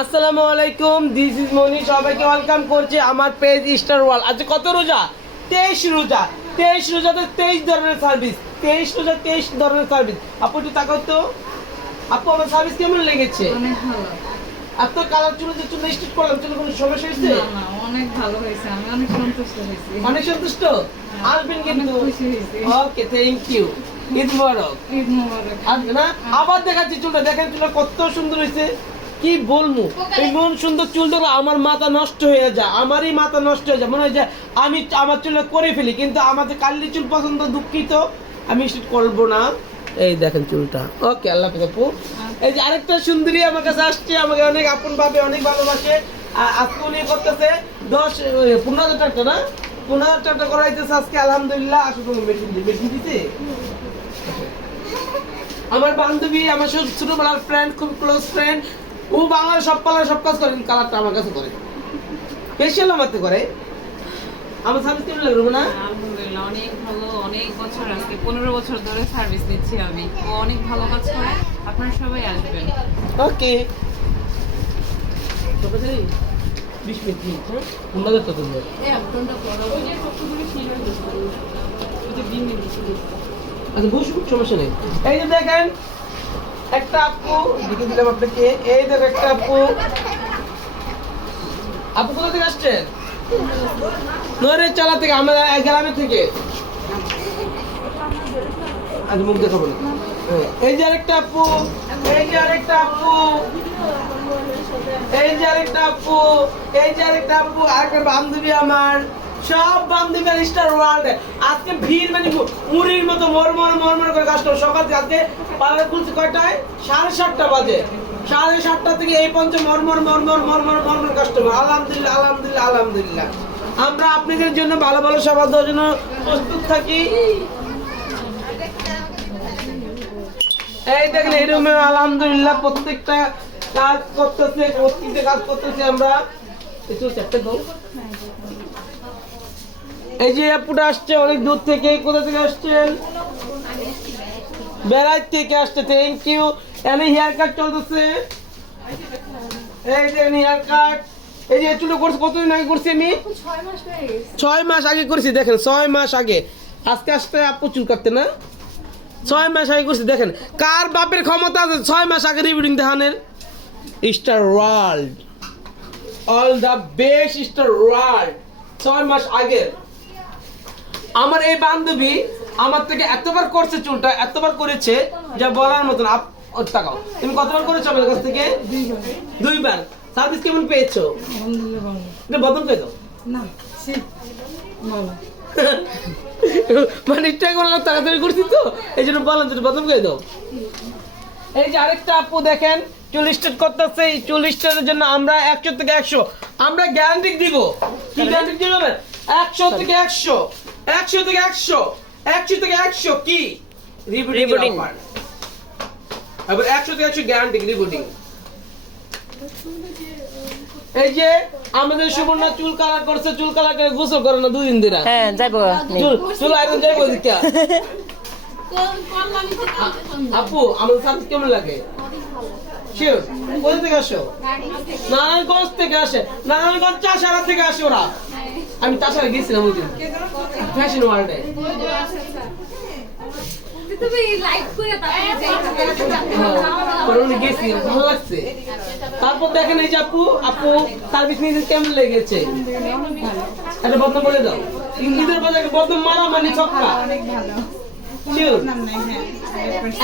আসসালামু আলাইকুম this is মনি সবাইকে ওয়েলকাম করছি আমার পেজ স্টার ওয়াল আজকে কত রোজা? তেইশ রোজা। তেইশ রোজাতে তেইশ ধরনের সার্ভিস তেইশ রোজা তেইশ ধরনের সার্ভিস আপু একটু তাকাও তো। আপু আমার সার্ভিস কেমন লেগেছে? তোর কালার চুল যে চুল স্টিচ করলাম চুল কোনো সমস্যা হয়েছে? অনেক ভালো হয়েছে। আমি অনেক সন্তুষ্ট হয়েছি। অনেক সন্তুষ্ট? আসবেন কিন্তু ওকে থ্যাংক ইউ ঈদ মোবারক। ঈদ মোবারক। না আবার দেখাচ্ছি চুলটা। দেখেন চুলটা কত সুন্দর হয়েছে। কি বলব এমন সুন্দর চুল দেখলে আমার মাথা নষ্ট হয়ে যায় আমারই মাথা নষ্ট হয়ে যায়। মনে হয় যে আমি আমার চুলটা করে ফেলি কিন্তু আমাদের কাল্লি চুল পছন্দ দুঃখিত। আমি সেটা করব না। এই দেখেন চুলটা। ওকে আল্লাহ আপু। এই যে আরেকটা সুন্দরী আমার কাছে আসছে আমাকে অনেক আপন ভাবে অনেক ভালোবাসে। আজকে উনি করতেছে দশ পনেরো হাজার টাকা না? পনেরো হাজার টাকা করাইতেছে আজকে আলহামদুলিল্লাহ। আসলে মেশিন দিয়ে মেশিন দিতে আমার বান্ধবী আমার ছোটবেলার ফ্রেন্ড খুব ক্লোজ ফ্রেন্ড ও বাংলার সব পালার সব কাজ করে কিন্তু কালারটা আমার কাছে করে। ফেশিয়াল আমাতে করে। আমার সার্ভিস কেমন লাগবে না আলহামদুলিল্লাহ অনেক ভালো অনেক বছর আজকে পনেরো বছর ধরে সার্ভিস দিচ্ছি আমি। ও অনেক ভালো কাজ করে আপনারা সবাই আসবেন। ওকে বিশ মিনিট দিন, হ্যাঁ? তোমাদের তো তুমি আচ্ছা বসুন সমস্যা নেই। এই যে দেখেন একটা আপু দিলাম আপনাকে। এই দেখো একটা আপু। আপু কোথা থেকে আসছেন? নরে চালা থেকে আমরা গ্রামে থেকে। আজ মুখ দেখাবো না। হ্যাঁ, এই যে আরেকটা আপু এই যে আরেকটা আপু। এই যে আরেকটা আপু এই যে আরেকটা আপু আরেকটা বান্ধবী আমার। সব বান্দি ব্যারিস্টার ওয়ার্ল্ড আজকে ভিড় মানে মুড়ির মতো মর মর মর মর করে কাস্টমার সকাল আজকে পার্লার খুলছে কয়টায় সাড়ে সাতটা বাজে সাড়ে সাতটা থেকে এই পর্যন্ত মরমর মরমর মরমর মরমর কাস্টমার আলহামদুলিল্লাহ আলহামদুলিল্লাহ আলহামদুলিল্লাহ আমরা আপনাদের জন্য ভালো ভালো সবার দেওয়ার জন্য প্রস্তুত থাকি এই দেখেন এই রুমে আলহামদুলিল্লাহ প্রত্যেকটা কাজ করতেছে কাজ করতেছি আমরা কিছু একটা দৌড় এই যে আপুটা আসছে, অনেক দূর থেকে। কোথা থেকে আসছেন? বেড়াই থেকে আসছে থ্যাংক ইউ এনে হেয়ার কাট চলতেছে। এই যে হেয়ার কাট এই যে চুলো করছি কতদিন আগে করছি আমি? ছয় মাস আগে করেছি, দেখেন, ছয় মাস আগে। আজকে আসতে আপু চুল কাটতে না? ছয় মাস আগে করছি, দেখেন। কার বাপের ক্ষমতা আছে? ছয় মাস আগে রিবিডিং দেখানের। Star world all the best star world ছয় মাস আগে। আমার এই বান্ধবী আমার থেকে এতবার করছে চুলটা এতবার করেছে যা বলার মতন। তাকাও। তুমি কতবার করেছ আমার কাছ থেকে? দুইবার। সার্ভিস কেমন পেয়েছ? বদল পেয়ে দাও। না মানে ইচ্ছা করলাম তাড়াতাড়ি করছি তো এই জন্য বললাম যে প্রথম করে দাও। এই যে আরেকটা আপু দেখেন চুল স্টেট করতেছে এই চুল স্টেটের জন্য আমরা একশো থেকে একশো। আমরা গ্যারান্টি দিব। কি গ্যারান্টি দিব একশো থেকে একশো। একশো থেকে একশো। একশো থেকে একশো কি? রিবুটিং এবার একশো থেকে একশো গ্যারান্টি রিবুটিং এই যে আমাদের সুবর্ণা চুল কালার করছে চুল কালার করে গোসল করে না দুদিন দিন হ্যাঁ যাইব। চুল চুল যাইবো দিকে আপু আমাদের সাথে কেমন লাগে? শিওর কোথা থেকে আসো? নারায়ণগঞ্জ থেকে আসে। নারায়ণগঞ্জ চাষারা থেকে আসে ওরা। আমি চাষারা গেছিলাম ওই দিন ফ্যাশন ওয়ার্ল্ডে তারপর দেখেন এই যে আপু আপু সার্ভিস নিতে কেমন লেগেছে? একটা বদনাম বলে দাও। ঈদের বাজারে বদনাম মারা মানে ছক্কা। হ্যাঁ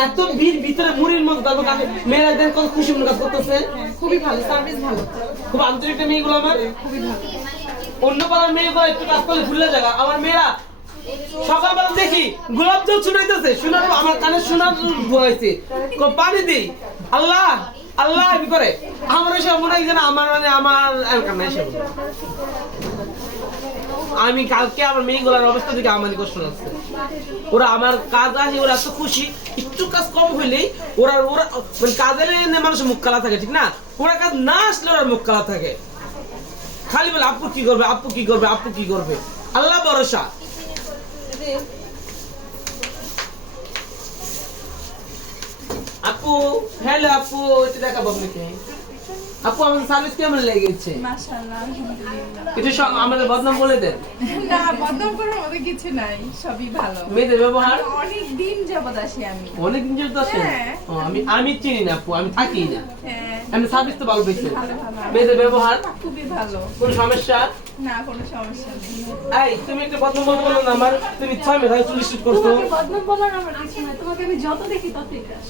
এত ভিড় ভিতরে মুড়ির মতো তারপর কাছে মেয়েরা দেখেন কত খুশি মনে কাজ করতেছে। খুবই ভালো সার্ভিস ভালো। খুব আন্তরিক একটা মেয়েগুলো আমার। খুবই ভালো। অন্য পাড়ার মেয়েগুলো একটু কাজ করলে ভুলে আমার মেয়েরা সকালবেলা দেখি গোলাপ জল শোনার আমার কানে শোনার পানি দিই। আল্লাহ আল্লাহ, কি করে? আমার মনে হয় যেন আমার মানে আমার আমি কালকে আমার মেয়েগুলোর অবস্থা থেকে আমার কষ্ট লাগছে ওরা আমার কাজ আসে, ওরা এত খুশি। একটু কাজ কম হইলেই ওরা ওরা মানে কাজের মানুষের মুখ কালা থাকে, ঠিক না? ওরা কাজ না আসলে ওরা মুখ কালা থাকে। খালি বলে, আপু কি করবে? আপু কি করবে? আপু কি করবে? আল্লাহ ভরসা। আপু, হ্যালো আপু এটা দেখাবো আপনাকে। আপু আমাদের সার্ভিস কেমন লেগেছে? আমাদের বদনাম বলে দেন। না বদনাম করার মতো কিছু নাই সবই ভালো। মেয়েদের ব্যবহার? অনেক দিন যাবত আসি আমি। অনেক দিন আসেন? হ্যাঁ। আমি আমি চিনি না আপু আমি থাকি না। হ্যাঁ। আমি সার্ভিস তো ভালো পেয়েছি। মেয়েদের ব্যবহার? খুবই ভালো। কোন সমস্যা? না কোনো সমস্যা নেই। এই তুমি একটা বদনাম বলো না আমার। তুমি ছয় মেয়ে চল্লিশ শুট করছ। তোমাকে বদনাম বলার আমার কিছু নাই। তোমাকে আমি যত দেখি ততই কাজ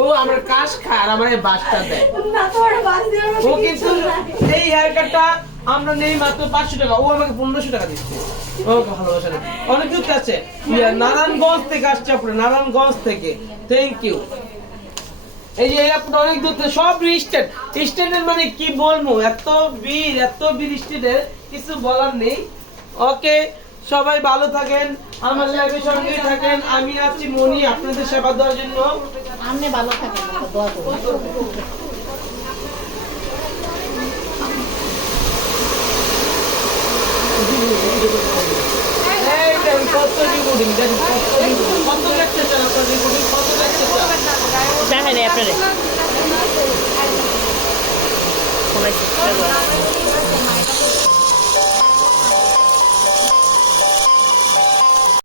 ও আমার কাশ খায় আর আমার বাসটা দেয়। না তোমার বাস দেওয়ার ও কিন্তু এই হেয়ার কাটটা আমরা নেই মাত্র পাঁচশো টাকা। ও আমাকে পনেরোশো টাকা দিচ্ছে। ও ভালোবাসা অনেক কিছু আছে। ইয়া, নারায়ণগঞ্জ থেকে আসছে আপনার নারায়ণগঞ্জ থেকে। থ্যাংক ইউ এই যে আপনার অনেক দূর সব স্টেট স্টেটের মানে কি বলব? এত বীর এত বীর স্টেটের কিছু বলার নেই। ওকে সবাই ভালো থাকেন আমার লাইফের সঙ্গে থাকেন। আমি আছি মনি আপনাদের সেবা দেওয়ার জন্য। আপনি ভালো থাকেন দোয়া করুন। কত রিপোর্টিং কত চান আপনার রিপোর্টিং কত দেখতে চান দেখেন আপনারে